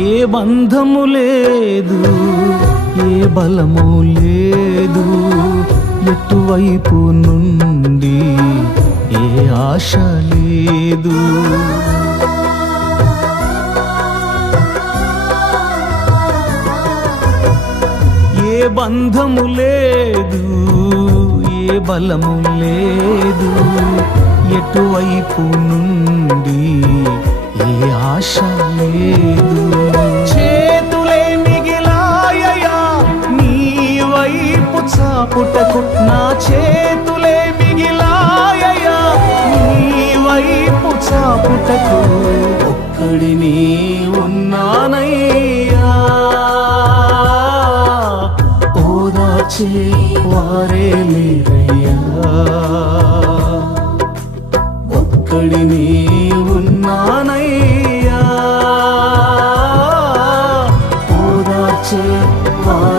ఏ బంధము లేదు, ఏ బలము లేదు, ఎటువైపు నుండి ఏ ఆశ లేదు. ఏ బంధము లేదు, ఏ బలము లేదు, ఎటువైపు నుండి ఏ ఆశ లేదు. చేతులే మిగిలాయయా నీ వైపు చాపుటకు, నా చేతులే మిగిలాయయా నీ వైపు చాపుటకు. ఒక్కడిని ఉన్నానయ్యా, ఓదార్చే వారే లేరయ్యా. ఒక్కడిని ఉన్నానయ్యా, ఓదార్చే వారే